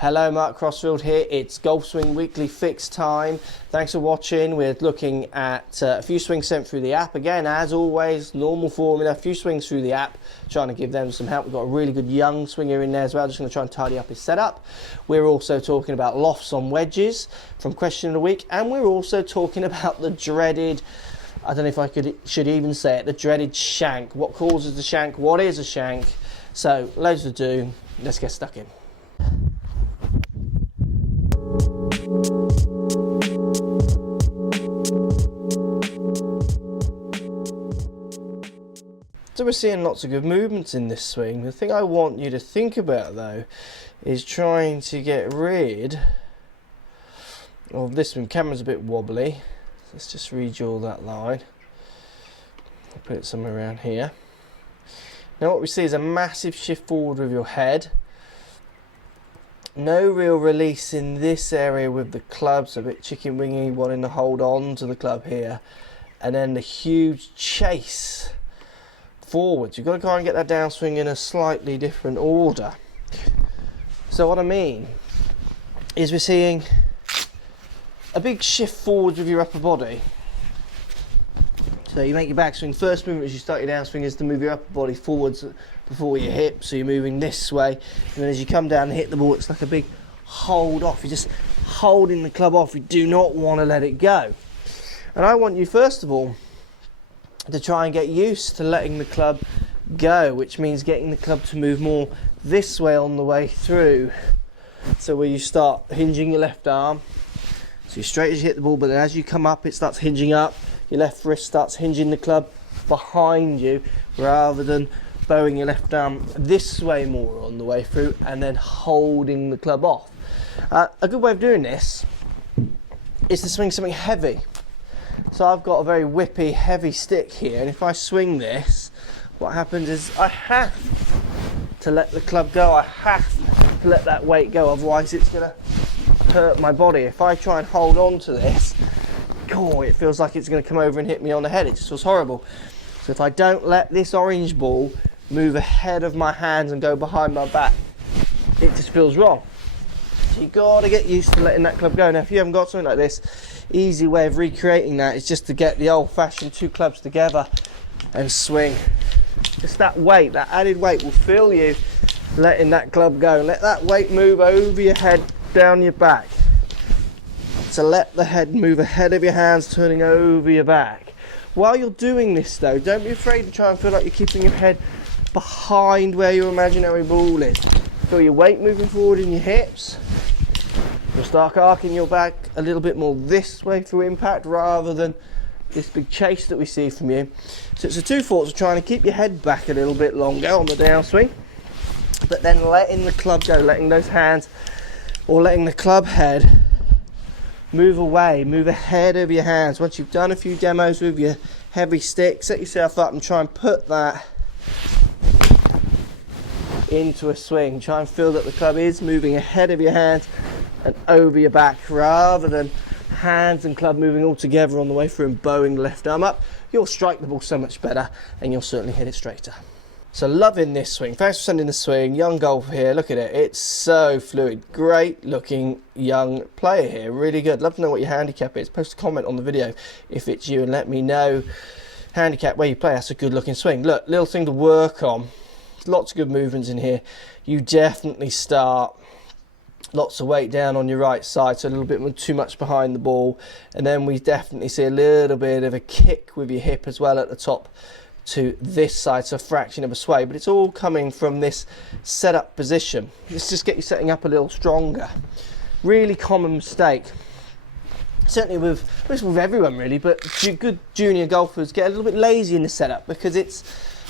Hello, Mark Crossfield here. It's Golf Swing Weekly Fix time. Thanks for watching. We're looking at a few swings sent through the app. Again, as always, normal formula, a few swings through the app, trying to give them some help. We've got a really good young swinger in there as well. Just going to try and tidy up his setup. We're also talking about lofts on wedges from Question of the Week, and we're also talking about the dreaded, I don't know if I should even say it, the dreaded shank. What causes the shank? What is a shank? So, loads to do. Let's get stuck in. So we're seeing lots of good movements in this swing. The thing I want you to think about though is trying to get rid of this one. Camera's a bit wobbly. Let's just redraw that line. I'll put it somewhere around here. Now what we see is a massive shift forward with your head. No real release in this area with the clubs, a bit chicken wingy, wanting to hold on to the club here. And then the huge chase forwards. You've got to try and get that downswing in a slightly different order. So what I mean is we're seeing a big shift forwards with your upper body. So you make your backswing. First movement as you start your downswing is to move your upper body forwards before your hips. So you're moving this way, and then as you come down and hit the ball, it's like a big hold off. You're just holding the club off. You do not want to let it go. And I want you first of all to try and get used to letting the club go, which means getting the club to move more this way on the way through. So where you start hinging your left arm, so you're straight as you hit the ball, but then as you come up it starts hinging up, your left wrist starts hinging the club behind you rather than bowing your left arm this way more on the way through and then holding the club off. A good way of doing this is to swing something heavy. So I've got a very whippy, heavy stick here, and if I swing this, what happens is I have to let the club go. I have to let that weight go, otherwise it's going to hurt my body. If I try and hold on to this, oh, it feels like it's going to come over and hit me on the head. It just feels horrible. So if I don't let this orange ball move ahead of my hands and go behind my back, it just feels wrong. So you've got to get used to letting that club go. Now if you haven't got something like this, easy way of recreating that is just to get the old-fashioned two clubs together and swing. Just that weight, that added weight will feel you letting that club go. Let that weight move over your head, down your back. So let the head move ahead of your hands, turning over your back. While you're doing this though, don't be afraid to try and feel like you're keeping your head behind where your imaginary ball is. Feel your weight moving forward in your hips. You'll start arcing your back a little bit more this way through impact rather than this big chase that we see from you. So it's the two thoughts of trying to keep your head back a little bit longer on the downswing, but then letting the club go, letting those hands or letting the club head move away, move ahead of your hands. Once you've done a few demos with your heavy stick, set yourself up and try and put that into a swing. Try and feel that the club is moving ahead of your hands and over your back rather than hands and club moving all together on the way through and bowing the left arm up. You'll strike the ball so much better and you'll certainly hit it straighter. So loving this swing. Thanks for sending the swing. Young golfer here. Look at it. It's so fluid. Great looking young player here. Really good. Love to know what your handicap is. Post a comment on the video if it's you and let me know handicap where you play. That's a good looking swing. Look, little thing to work on. Lots of good movements in here. You definitely start lots of weight down on your right side, so a little bit too much behind the ball, and then we definitely see a little bit of a kick with your hip as well at the top to this side, so a fraction of a sway, but it's all coming from this setup position. Let's just get you setting up a little stronger. Really common mistake, certainly with everyone really, but good junior golfers get a little bit lazy in the setup because it's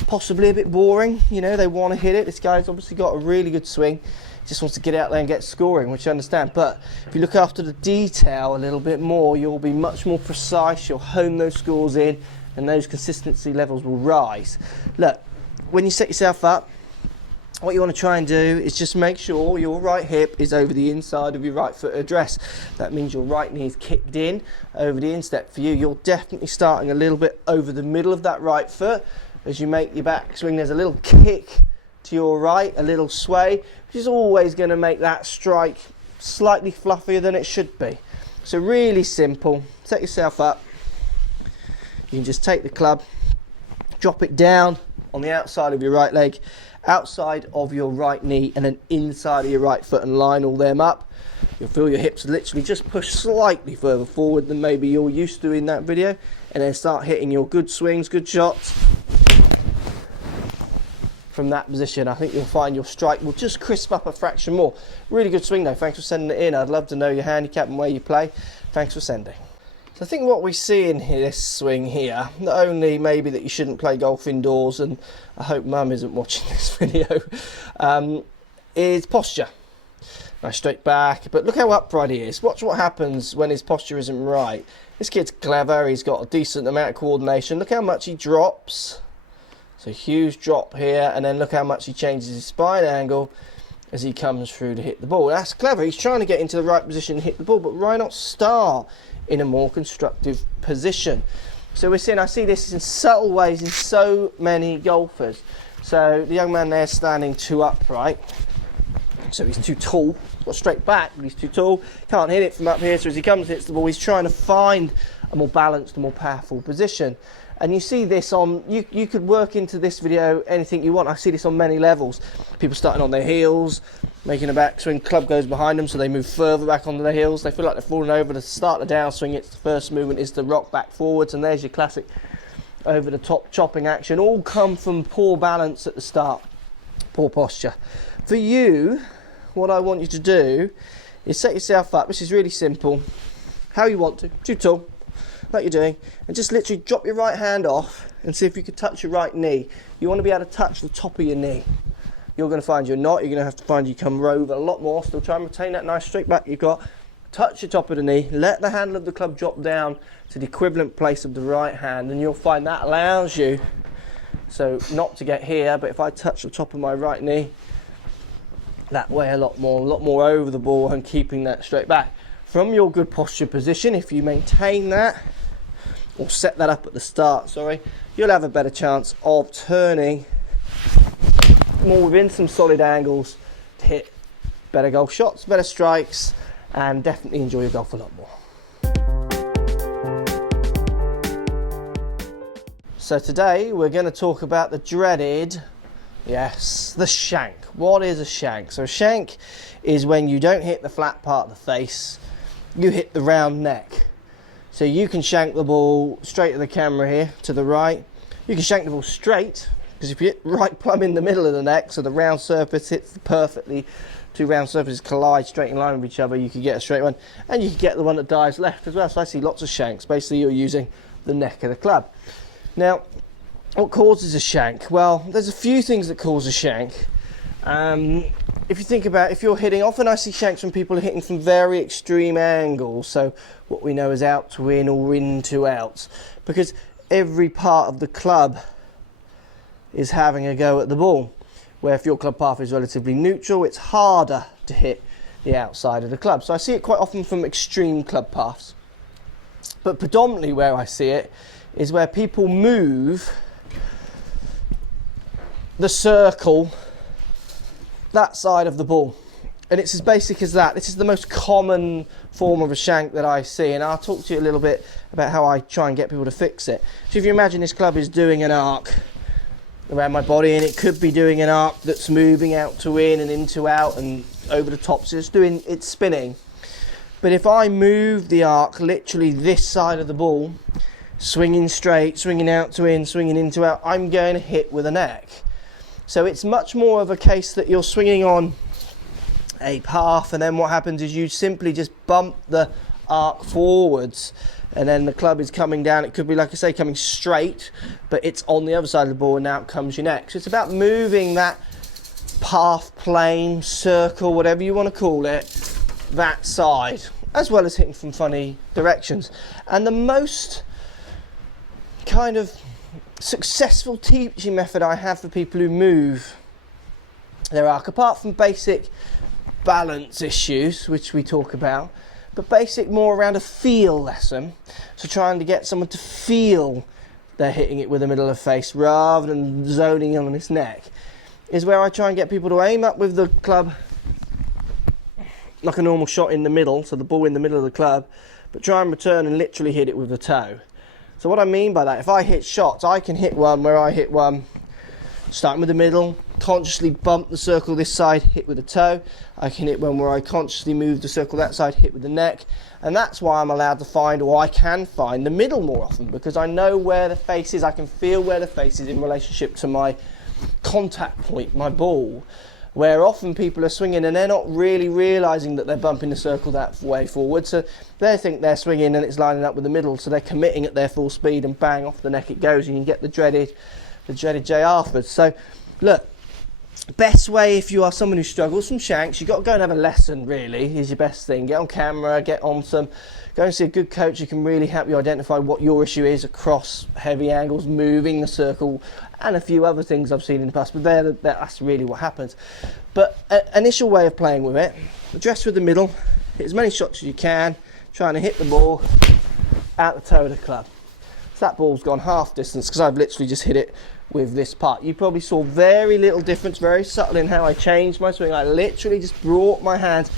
possibly a bit boring. You know, they want to hit it. This guy's obviously got a really good swing, just wants to get out there and get scoring, which I understand, but if you look after the detail a little bit more, you'll be much more precise. You'll hone those scores in and those consistency levels will rise. Look, when you set yourself up, what you want to try and do is just make sure your right hip is over the inside of your right foot address. That means your right knee is kicked in over the instep. For you, you're definitely starting a little bit over the middle of that right foot. As you make your back swing, there's a little kick to your right, a little sway, which is always going to make that strike slightly fluffier than it should be. So really simple. Set yourself up. You can just take the club, drop it down on the outside of your right leg, outside of your right knee, and then inside of your right foot, and line all them up. You'll feel your hips literally just push slightly further forward than maybe you're used to in that video, and then start hitting your good swings, good shots from that position. I think you'll find your strike will just crisp up a fraction more. Really good swing though. Thanks for sending it in. I'd love to know your handicap and where you play. Thanks for sending. So I think what we see in here, this swing here, not only maybe that you shouldn't play golf indoors, and I hope Mum isn't watching this video, is posture. Nice straight back, but look how upright he is. Watch what happens when his posture isn't right. This kid's clever, he's got a decent amount of coordination. Look how much he drops. So huge drop here, and then look how much he changes his spine angle as he comes through to hit the ball. That's clever. He's trying to get into the right position and hit the ball, but why not start in a more constructive position? So we're seeing, I see this in subtle ways in so many golfers. So the young man there standing too upright, so he's too tall. He's got straight back, but he's too tall. Can't hit it from up here, so as he comes and hits the ball, he's trying to find a more balanced, a more powerful position. And you see this on, you could work into this video anything you want. I see this on many levels. People starting on their heels, making a backswing, club goes behind them, so they move further back onto their heels. They feel like they're falling over. To start the downswing, it's the first movement is the rock back forwards, and there's your classic over the top chopping action. All come from poor balance at the start, poor posture. For you, what I want you to do is set yourself up. This is really simple. How you want to, too tall, like you're doing, and just literally drop your right hand off and see if you could touch your right knee. You want to be able to touch the top of your knee. You're going to find you're not. You're going to have to find you come over a lot more. Still try and retain that nice straight back you've got. Touch the top of the knee. Let the handle of the club drop down to the equivalent place of the right hand, and you'll find that allows you, so not to get here, but if I touch the top of my right knee, that way a lot more over the ball and keeping that straight back. From your good posture position, if you maintain that, or set that up at the start, sorry, you'll have a better chance of turning more within some solid angles to hit better golf shots, better strikes, and definitely enjoy your golf a lot more. So today we're going to talk about the dreaded, yes, the shank. What is a shank? So a shank is when you don't hit the flat part of the face, you hit the round neck. So you can shank the ball straight to the camera here, to the right. You can shank the ball straight, because if you hit right plumb in the middle of the neck, so the round surface hits perfectly, two round surfaces collide straight in line with each other, you can get a straight one. And you can get the one that dives left as well. So I see lots of shanks. Basically you're using the neck of the club. Now, what causes a shank? Well, there's a few things that cause a shank. If you think about, if you're hitting, often I see shanks from people hitting from very extreme angles, so what we know is out to in or in to out, because every part of the club is having a go at the ball, where if your club path is relatively neutral, it's harder to hit the outside of the club. So I see it quite often from extreme club paths, but predominantly where I see it is where people move the circle that side of the ball, and it's as basic as that. This is the most common form of a shank that I see, and I'll talk to you a little bit about how I try and get people to fix it. So if you imagine this club is doing an arc around my body, and it could be doing an arc that's moving out to in and into out and over the top, so it's spinning. But if I move the arc literally this side of the ball, swinging straight, swinging out to in, swinging into out, I'm going to hit with a neck. So it's much more of a case that you're swinging on a path, and then what happens is you simply just bump the arc forwards, and then the club is coming down. It could be, like I say, coming straight, but it's on the other side of the ball, and now it comes your neck. So it's about moving that path, plane, circle, whatever you want to call it, that side, as well as hitting from funny directions. And the most kind of successful teaching method I have for people who move their arc, apart from basic balance issues, which we talk about, but basic more around a feel lesson. So trying to get someone to feel they're hitting it with the middle of the face rather than zoning in on his neck, is where I try and get people to aim up with the club like a normal shot in the middle, so the ball in the middle of the club, but try and return and literally hit it with the toe. So what I mean by that, if I hit shots, I can hit one where I hit one starting with the middle, consciously bump the circle this side, hit with the toe. I can hit one where I consciously move the circle that side, hit with the neck. And that's why I'm allowed to find, or I can find, the middle more often, because I know where the face is. I can feel where the face is in relationship to my contact point, my ball, where often people are swinging and they're not really realising that they're bumping the circle that way forward. So they think they're swinging and it's lining up with the middle, so they're committing at their full speed and bang, off the neck it goes, and you get the dreaded J afterwards. So look, best way if you are someone who struggles from shanks, you've got to go and have a lesson, really, is your best thing. Get on camera, go and see a good coach who can really help you identify what your issue is across heavy angles, moving the circle, and a few other things I've seen in the past, but that's really what happens. But an initial way of playing with it, address with the middle, hit as many shots as you can, trying to hit the ball out the toe of the club. So that ball's gone half distance because I've literally just hit it with this part. You probably saw very little difference, very subtle in how I changed my swing. I literally just brought my hand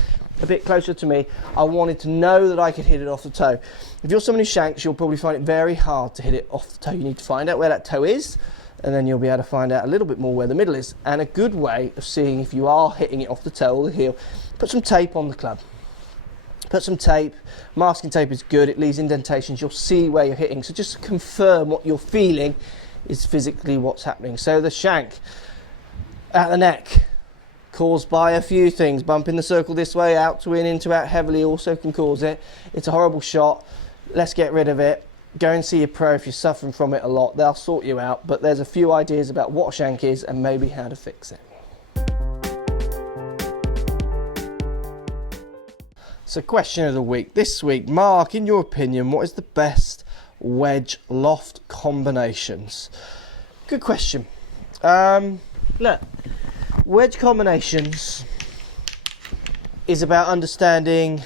a bit closer to me. I wanted to know that I could hit it off the toe. If you're someone who shanks, you'll probably find it very hard to hit it off the toe. You need to find out where that toe is, and then you'll be able to find out a little bit more where the middle is. And a good way of seeing if you are hitting it off the toe or the heel, put some tape on the club. Put some tape. Masking tape is good. It leaves indentations. You'll see where you're hitting. So just confirm what you're feeling is physically what's happening. So the shank at the neck, caused by a few things. Bumping the circle this way, out to in, into out heavily also can cause it. It's a horrible shot. Let's get rid of it. Go and see your pro if you're suffering from it a lot. They'll sort you out. But there's a few ideas about what a shank is and maybe how to fix it. So question of the week. This week, Mark, in your opinion, what is the best wedge loft combinations? Good question. Look, wedge combinations is about understanding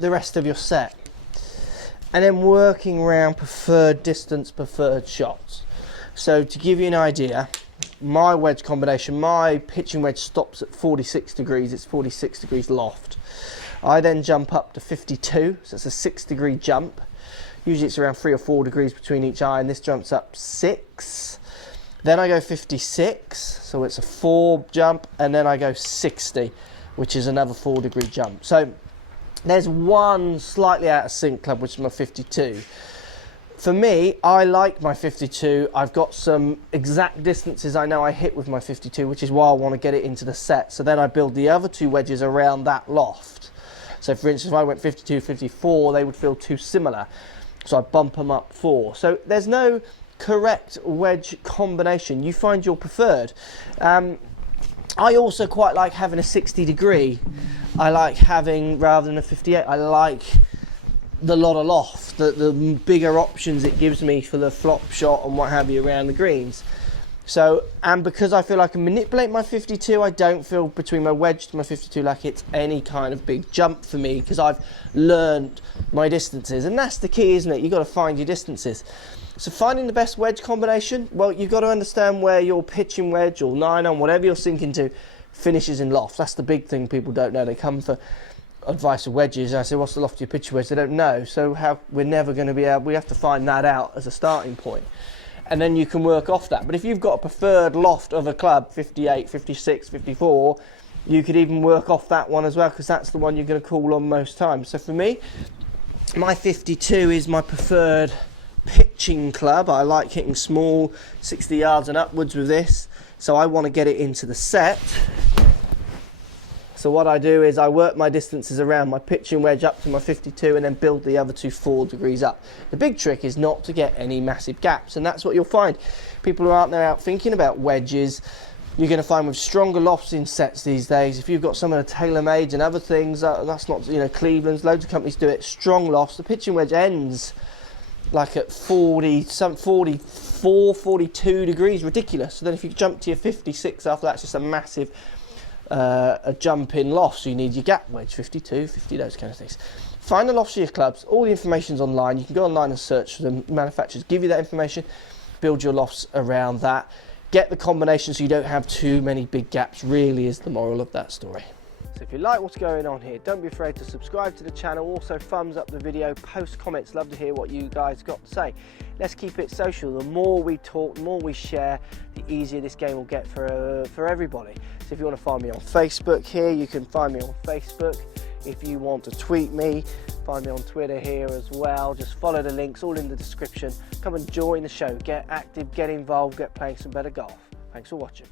the rest of your set and then working around preferred distance, preferred shots. So to give you an idea, my wedge combination, my pitching wedge stops at 46 degrees. It's 46 degrees loft. I then jump up to 52, so it's a 6-degree jump. Usually it's around 3 or 4 degrees between each eye, and this jumps up 6. Then I go 56, so it's a 4 jump, and then I go 60, which is another 4-degree jump. So there's one slightly out of sync club, which is my 52. For me, I like my 52. I've got some exact distances I know I hit with my 52, which is why I want to get it into the set. So then I build the other 2 wedges around that loft. So for instance, if I went 52, 54, they would feel too similar. So I bump them up 4. So there's no correct wedge combination. You find your preferred. I also quite like having a 60 degree. I like having, rather than a 58, I like the lot of loft, the bigger options it gives me for the flop shot and what have you around the greens. So, and because I feel I can manipulate my 52, I don't feel between my wedge to my 52 like it's any kind of big jump for me, because I've learned my distances, and that's the key, isn't it? You've got to find your distances. So finding the best wedge combination, well, you've got to understand where your pitching wedge or 9-on, whatever you're sinking to, finishes in loft. That's the big thing people don't know. They come for advice of wedges. I say, what's the loft of your pitching wedge? They don't know. So we're never going to be able, we have to find that out as a starting point. And then you can work off that. But if you've got a preferred loft of a club, 58, 56, 54, you could even work off that one as well, because that's the one you're going to call on most times. So for me, my 52 is my preferred pitching club. I like hitting small, 60 yards and upwards with this. So I want to get it into the set. So what I do is I work my distances around my pitching wedge up to my 52 and then build the other 2 4 degrees up. The big trick is not to get any massive gaps, and that's what you'll find. People who aren't there out thinking about wedges, you're going to find with stronger lofts in sets these days. If you've got some of the TaylorMades and other things, that's not, Cleveland's, loads of companies do it, strong lofts. The pitching wedge ends like at 44, 42 degrees, ridiculous. So then if you jump to your 56 after that's just a massive a jump in loft, so you need your gap wedge, 52, 50, those kind of things. Find the lofts of your clubs. All the information's online. You can go online and search for them. Manufacturers give you that information. Build your lofts around that. get the combination so you don't have too many big gaps, really is the moral of that story. So if you like what's going on here, don't be afraid to subscribe to the channel. Also thumbs up the video, post comments, love to hear what you guys got to say. Let's keep it social. The more we talk, the more we share, the easier this game will get for everybody. So if you want to find me on Facebook here, you can find me on Facebook. If you want to tweet me, find me on Twitter here as well. Just follow the links, all in the description. Come and join the show, get active, get involved, get playing some better golf. Thanks for watching.